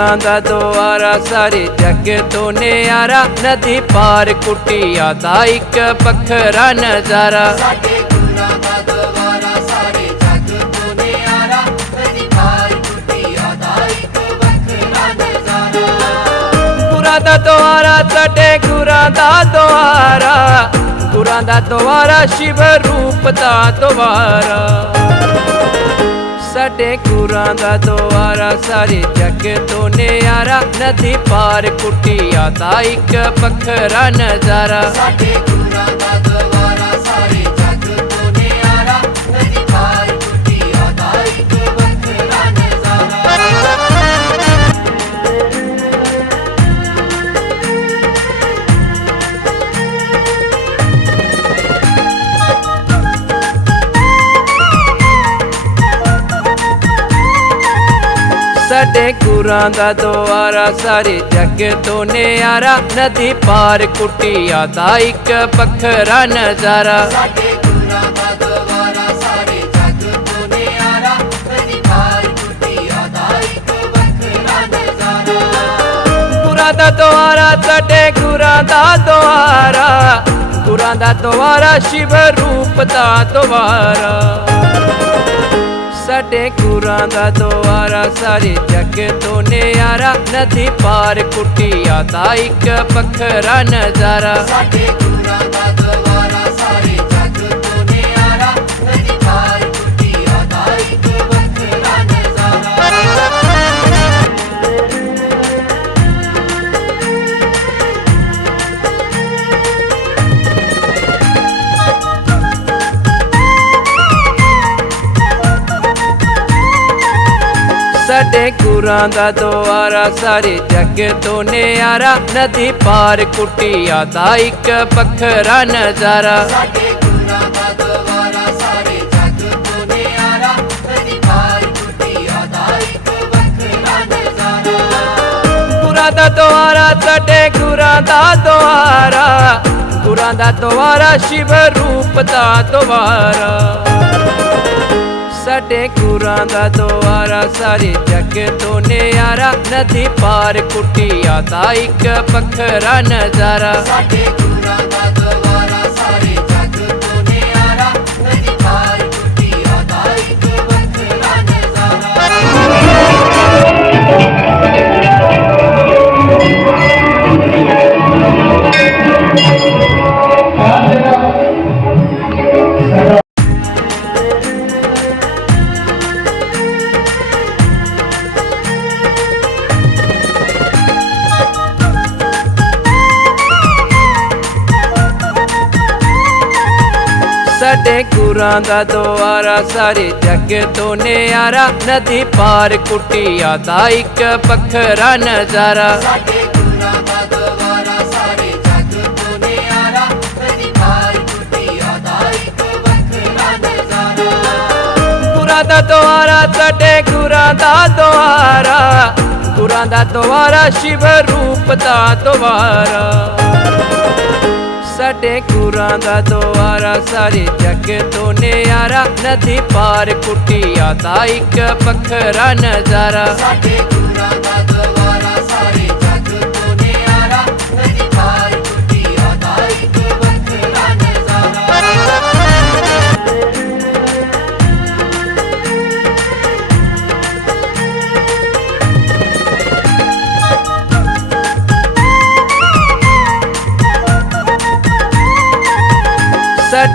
ਗੁਰਾਂ ਦਾ ਦੁਆਰਾ ਸਾਰੇ ਜੱਗ ਤੋਂ ਨਿਆਰਾ ਨਦੀ ਪਾਰ ਕੁਟਿਆ ਦਾ ਇੱਕ ਵੱਖਰਾ ਨਜ਼ਾਰਾ। ਸਾਡੇ ਗੁਰਾਂ ਦਾ ਦਵਾਰਾ ਸਾਰੇ ਜੱਗ ਤੋਂ ਨਿਆਰਾ ਨਦੀ ਪਾਰ ਕੁਟਿਆ ਦਾ ਇੱਕ ਵੱਖਰਾ ਨਜ਼ਾਰਾ। ਗੁਰਾਂ ਦਾ ਦੁਆਰਾ ਸਾਡੇ ਗੁਰਾਂ ਦਾ ਦੁਆਰਾ। ਗੁਰਾਂ ਦਾ ਦੁਆਰਾ ਸ਼ਿਵ ਰੂਪ ਦਾ ਦੁਆਰਾ। ਸਾਡੇ ਗੁਰਾਂ ਦਾ ਦੁਆਰਾ ਸਾਰੇ ਜੱਗ ਤੋਂ ਨਿਆਰਾ, ਨਦੀ ਪਾਰ ਕੁਟਿਆ ਦਾ ਇੱਕ ਵੱਖਰਾ ਨਜ਼ਾਰਾ। ਸਾਡੇ ਗੁਰਾਂ ਦਾ ਸਾਡੇ ਗੁਰਾਂ ਦਾ ਦੁਆਰਾ ਸਾਰੇ ਜੱਗ ਤੋਂ ਨਿਆਰਾ ਨਦੀ ਪਾਰ ਕੁਟਿਆ ਦਾ ਇੱਕ ਵੱਖਰਾ ਨਜ਼ਾਰਾ। ਸਾਡੇ ਗੁਰਾਂ ਦਾ ਦਵਾਰਾ ਸਾਰੇ ਜੱਗ ਤੋਂ ਨਿਆਰਾ ਨਦੀ ਪਾਰ ਕੁਟਿਆ ਦਾ ਇੱਕ ਵੱਖਰਾ ਨਜ਼ਾਰਾ। ਗੁਰਾਂ ਦਾ ਦੁਆਰਾ ਸਾਡੇ ਗੁਰਾਂ ਦਾ ਦੁਆਰਾ ਗੁਰਾਂ ਦਾ ਦੁਆਰਾ ਸ਼ਿਵ ਰੂਪ ਦਾ ਦੁਆਰਾ। ਸਾਡੇ ਗੁਰਾਂ ਦਾ ਦੁਆਰਾ ਸਾਰੇ ਜੱਗ ਤੋਂ ਨਿਆਰਾ, ਨਦੀ ਪਾਰ ਕੁਟਿਆ ਦਾ ਇੱਕ ਵੱਖਰਾ ਨਜ਼ਾਰਾ। ਸਾਡੇ ਗੁਰਾਂ ਦਾ ਦਵਾਰਾ ਗੁਰਾਂ ਦਾ ਦੁਆਰਾ ਸਾਰੇ ਜੱਗ ਤੋਂ ਨਿਆਰਾ ਨਦੀ ਪਾਰ ਕੁਟਿਆ ਦਾ ਇੱਕ ਵੱਖਰਾ ਨਜ਼ਾਰਾ। ਸਾਡੇ ਗੁਰਾਂ ਦਾ ਦਵਾਰਾ ਸਾਰੇ ਜੱਗ ਤੋਂ ਨਿਆਰਾ ਨਦੀ ਪਾਰ ਕੁਟਿਆ ਦਾ ਇੱਕ ਵੱਖਰਾ ਨਜ਼ਾਰਾ। ਗੁਰਾਂ ਦਾ ਦੁਆਰਾ ਸਾਡੇ ਗੁਰਾਂ ਦਾ ਦੁਆਰਾ। ਗੁਰਾਂ ਦਾ ਦੁਆਰਾ ਸ਼ਿਵ ਰੂਪ ਦਾ ਦੁਆਰਾ। ਸਾਡੇ ਗੁਰਾਂ ਦਾ ਦੁਆਰਾ ਸਾਰੇ ਜੱਗ ਤੋਂ ਨਿਆਰਾ, ਨਦੀ ਪਾਰ ਕੁਟਿਆ ਦਾ ਇੱਕ ਵੱਖਰਾ ਨਜ਼ਾਰਾ। ਸਾਡੇ ਸਾਡੇ ਗੁਰਾਂ ਦਾ ਦੁਆਰਾ ਸਾਰੇ ਜੱਗ ਤੋਂ ਨਿਆਰਾ ਨਦੀ ਪਾਰ ਕੁਟਿਆ ਦਾ ਇੱਕ ਵੱਖਰਾ ਨਜ਼ਾਰਾ। ਸਾਡੇ ਗੁਰਾਂ ਦਾ ਦਵਾਰਾ ਸਾਰੇ ਜੱਗ ਤੋਂ ਨਿਆਰਾ ਨਦੀ ਪਾਰ ਕੁਟਿਆ ਦਾ ਇੱਕ ਵੱਖਰਾ ਨਜ਼ਾਰਾ। ਗੁਰਾਂ ਦਾ ਦੁਆਰਾ ਸਾਡੇ ਗੁਰਾਂ ਦਾ ਦੁਆਰਾ ਗੁਰਾਂ ਦਾ ਦੁਆਰਾ ਸ਼ਿਵ ਰੂਪ ਦਾ ਦੁਆਰਾ। ਸਾਡੇ ਗੁਰਾਂ ਦਾ ਦੁਆਰਾ ਸਾਰੇ ਜੱਗ ਤੋਂ ਨਿਆਰਾ, ਨਦੀ ਪਾਰ ਕੁਟਿਆ ਦਾ ਇੱਕ ਵੱਖਰਾ ਨਜ਼ਾਰਾ। ਸਾਡੇ ਗੁਰਾਂ ਦਾ ਦਵਾਰਾ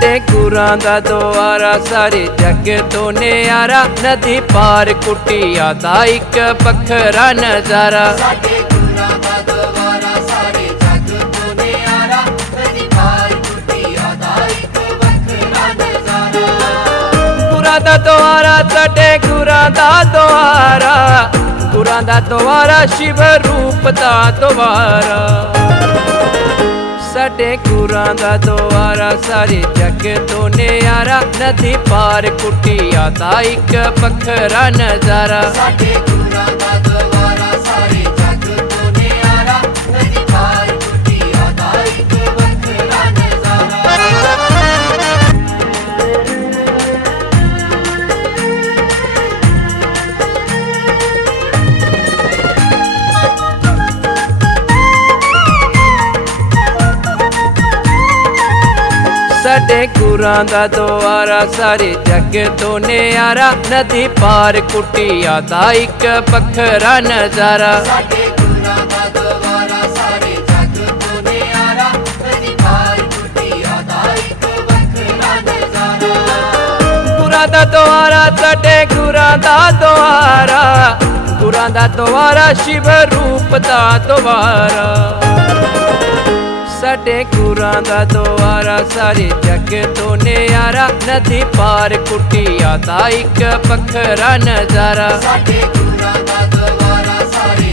ਸਾਡੇ ਗੁਰਾਂ ਦਾ ਦੁਆਰਾ ਸਾਰੇ ਜੱਗ ਤੋਂ ਨਿਆਰਾ ਨਦੀ ਪਾਰ ਕੁਟਿਆ ਦਾ ਇੱਕ ਵੱਖਰਾ ਨਜ਼ਾਰਾ। ਸਾਡੇ ਗੁਰਾਂ ਦਾ ਦਵਾਰਾ ਸਾਰੇ ਜੱਗ ਤੋਂ ਨਿਆਰਾ ਨਦੀ ਪਾਰ ਕੁਟਿਆ ਦਾ ਇੱਕ ਵੱਖਰਾ ਨਜ਼ਾਰਾ। ਗੁਰਾਂ ਦਾ ਦੁਆਰਾ ਸਾਡੇ ਗੁਰਾਂ ਦਾ ਦੁਆਰਾ ਗੁਰਾਂ ਦਾ ਦੁਆਰਾ ਸ਼ਿਵ ਰੂਪ ਦਾ ਦੁਆਰਾ। ਸਾਡੇ ਗੁਰਾਂ ਦਾ ਦੁਆਰਾ ਸਾਰੇ ਜੱਗ ਤੋਂ ਨਿਆਰਾ, ਨਦੀ ਪਾਰ ਕੁਟਿਆ ਦਾ ਇੱਕ ਵੱਖਰਾ ਨਜ਼ਾਰਾ। ਸਾਡੇ ਗੁਰਾਂ ਦਾ ਦਵਾਰਾ ਸਾਡੇ ਗੁਰਾਂ ਦਾ ਦੁਆਰਾ ਸਾਰੇ ਜੱਗ ਤੋਂ ਨਿਆਰਾ ਨਦੀ ਪਾਰ ਕੁਟਿਆ ਦਾ ਇੱਕ ਪਖਰਾ ਨਜ਼ਾਰਾ। ਸਾਡੇ ਗੁਰਾਂ ਦਾ ਦੁਆਰਾ ਸਾਰੇ ਜੱਗ ਤੋਂ ਨਿਆਰਾ ਨਦੀ ਪਾਰ ਕੁਟਿਆ ਦਾ ਇੱਕ ਪਖਰਾ ਨਜ਼ਾਰਾ। ਗੁਰਾਂ ਦਾ ਦੁਆਰਾ ਸਾਡੇ ਗੁਰਾਂ ਦਾ ਦੁਆਰਾ ਗੁਰਾਂ ਦਾ ਦੁਆਰਾ ਸ਼ਿਵ ਰੂਪ ਦਾ ਦੁਆਰਾ। ਸਾਡੇ ਗੁਰਾਂ ਦਾ ਦੁਆਰਾ ਸਾਰੇ ਜੱਗ ਤੋਂ ਨਿਆਰਾ ਨਦੀ ਪਾਰ ਕੁੱਟਿਆ ਦਾ ਇੱਕ ਪਖਰਾ ਨਜ਼ਾਰਾ। ਸਾਡੇ ਗੁਰਾਂ ਦਾ ਦੁਆਰਾ ਸਾਰੇ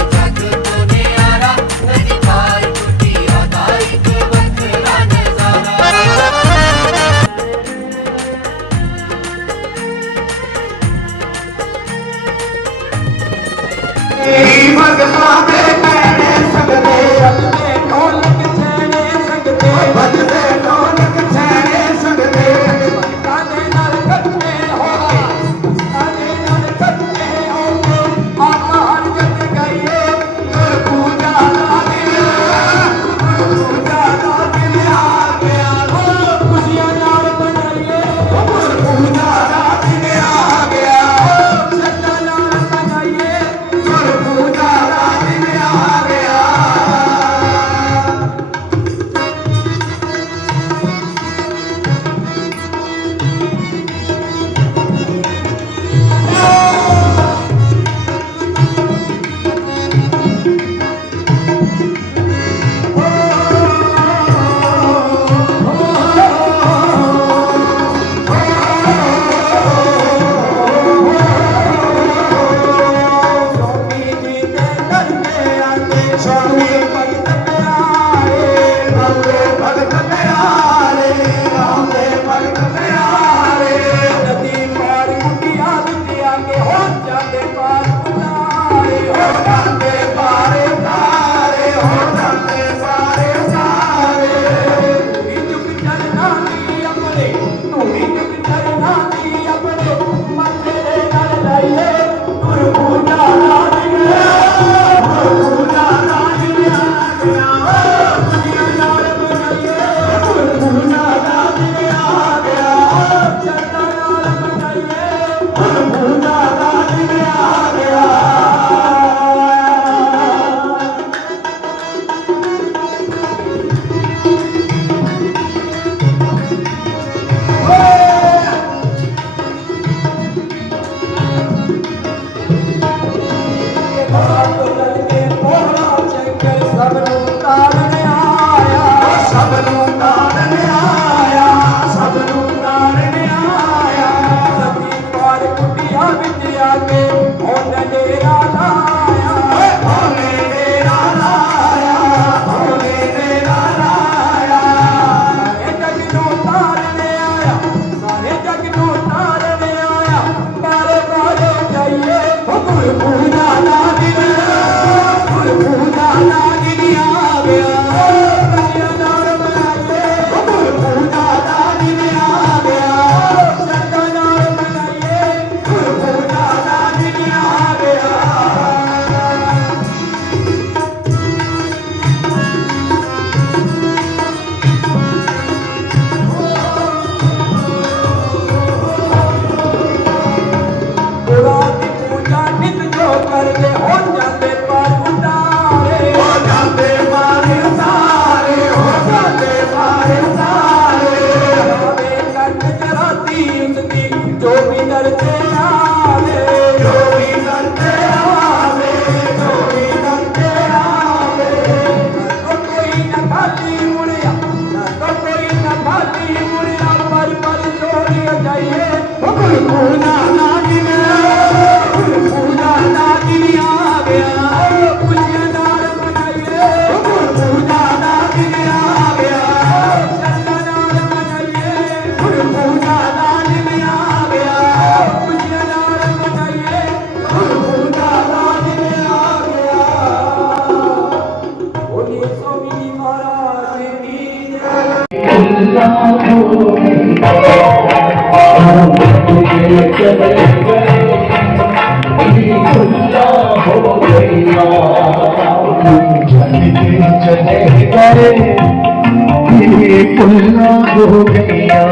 पुल्ला हो गया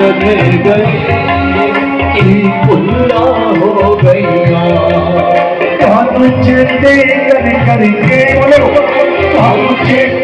चले गए पुल्ला हो गया कानू चेते कर करके कानू चेते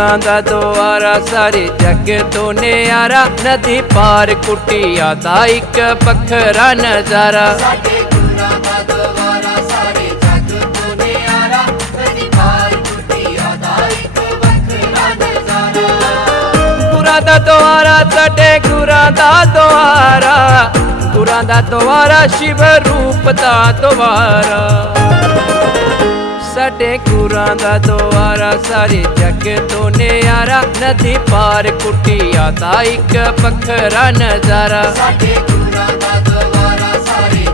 ਗੁਰਾਂ ਦਾ ਦੁਆਰਾ ਸਾਰੇ ਜੱਗ ਤੋਂ ਨਿਆਰਾ ਨਦੀ ਪਾਰ ਕੁਟਿਆ ਦਾ ਇੱਕ ਵੱਖਰਾ ਨਜ਼ਾਰਾ। ਸਾਡੇ ਗੁਰਾਂ ਦਾ ਦਵਾਰਾ ਸਾਰੇ ਜੱਗ ਤੋਂ ਨਿਆਰਾ ਨਦੀ ਪਾਰ ਕੁਟਿਆ ਦਾ ਇੱਕ ਵੱਖਰਾ ਨਜ਼ਾਰਾ। ਗੁਰਾਂ ਦਾ ਦੁਆਰਾ ਸਾਡੇ ਗੁਰਾਂ ਦਾ ਦੁਆਰਾ ਗੁਰਾਂ ਦਾ ਦੁਆਰਾ ਸ਼ਿਵ ਰੂਪ ਦਾ ਦੁਆਰਾ। ਸਾਡੇ ਗੁਰਾਂ ਦਾ ਦੁਆਰਾ ਸਾਰੇ ਜੱਗ ਤੋਂ ਨਿਆਰਾ, ਨਦੀ ਪਾਰ ਕੁਟਿਆ ਦਾ ਇੱਕ ਵੱਖਰਾ ਨਜ਼ਾਰਾ। ਸਾਡੇ ਗੁਰਾਂ ਦਾ ਦਵਾਰਾ ਸਾਰੇ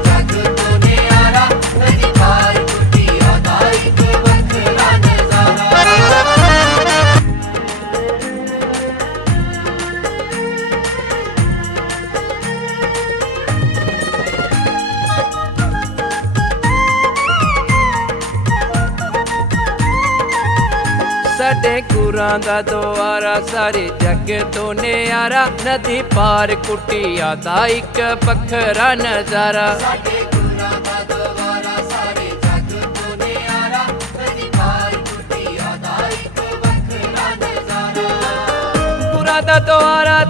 ਸਾਡੇ ਗੁਰਾਂ ਦਾ ਦੁਆਰਾ ਸਾਰੇ ਜੱਗ ਤੋਂ ਨਿਆਰਾ ਨਦੀ ਪਾਰ ਕੁਟਿਆ ਦਾ ਇੱਕ ਵੱਖਰਾ ਨਜ਼ਾਰਾ। ਸਾਡੇ ਗੁਰਾਂ ਦਾ ਦਵਾਰਾ ਸਾਰੇ ਜੱਗ ਤੋਂ ਨਿਆਰਾ ਨਦੀ ਪਾਰ ਕੁਟਿਆ ਦਾ ਇੱਕ ਵੱਖਰਾ ਨਜ਼ਾਰਾ। ਗੁਰਾਂ ਦਾ ਦੁਆਰਾ